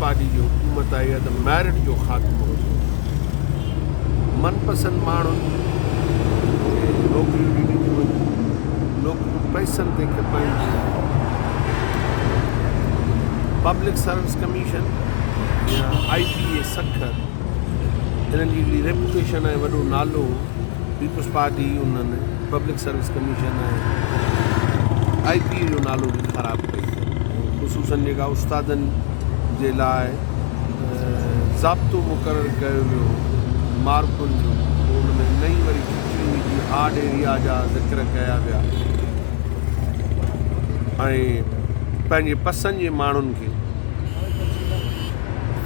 पार्टी जी हुकूमत आई आहे त मैरिट जो ख़ात्मो मनपसंद माण्हुनि खे नौकरियूं ॾिनियूं वञनि, नौकरियूं पैसनि ते खपाइनि थियूं। पब्लिक सर्विस कमीशन या IPA सखर इन्हनि जी हिकिड़ी रेपुटेशन आहे, वॾो नालो पीपल्स पार्टी उन्हनि पब्लिक सर्विस कमीशन आहे IPA जो नालो बि ख़राबु कई, ख़ुसूसन जेका उस्तादनि जे लाइ ज़ाब्तो मुक़ररु कयो वियो मार्कुनि जो, हुन में नई वरी खिचड़ी जी हार्ड एरिया जा ज़िक्र कया विया ऐं पंहिंजे पसंदि जे माण्हुनि खे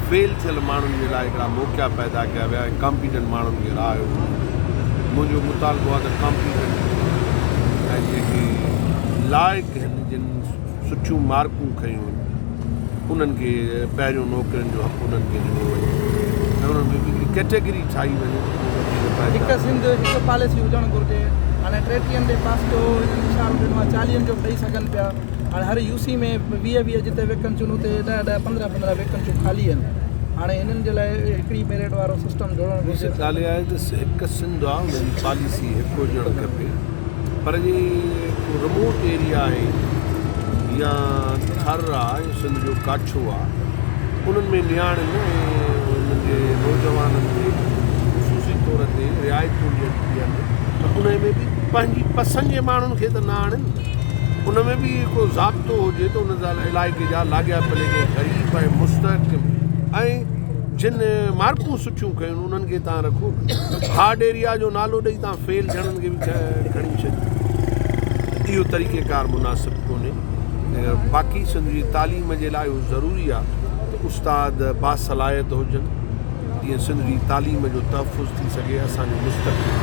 फेल थियल माण्हुनि जे लाइ हिकिड़ा मौक़ा पैदा कया विया ऐं कॉम्पिटेंट माण्हुनि खे रायो। मुंहिंजो मुतालबो आहे त कॉम्पिटेंट ऐं जेके लाइक़ु आहिनि जिन सुठियूं मार्कूं खयूं आहिनि उन्हनि खे पहिरियों नौकरियुनि जो हक़ु उन्हनि खे ॾिनो वञे ऐं उन्हनि में हिकिड़ी कैटेगरी ठाही वञे। हिकु सिंध हिकु पॉलिसी हुजणु घुरिजे। हाणे 30 ते पास जो इशारो ॾिनो आहे, 40 जो ॾेई सघनि पिया। हाणे हर UC में 20 जिते वैकेंसियूं हुते 10 15 वैकेंसियूं ख़ाली आहिनि। हाणे हिननि जे लाइ हिकिड़ी मेरिट वारो सिस्टम जोड़णु घुरिजे। ॻाल्हि आहे त हिकु सिंध आहे हुनजी पॉलिसी हिकु हुजणु खपे, पर जे रिमोट एरिया आहे या थर आहे सिंध जो काछो आहे उन्हनि में नियाणियुनि ऐं उन्हनि जे नौजवाननि खे ख़ुशूसी तौर ते रिआयतूं ॾियनि त उन में बि पंहिंजी पसंदि जे माण्हुनि खे त न आणनि, उन में बि हिकिड़ो ज़ाब्तो हुजे त उन इलाइक़े जा लाॻिया पले के ग़रीब ऐं मुस्तहक़िम ऐं जिन मार्कूं सुठियूं कयूं उन्हनि खे तव्हां रखो। हार्ड एरिया जो नालो ॾेई तव्हां फेल थियणनि खे बि खणी छॾियो, इहो तरीक़ेकार मुनासिबु कोन्हे। बाक़ी सिंध जी तालीम जे लाइ उहो ज़रूरी आहे त उस्ताद बासलाहियत हुजनि, जीअं सिंध जी तालीम जो तहफ़ुज़ थी सघे, असांजो मुस्तक़बिल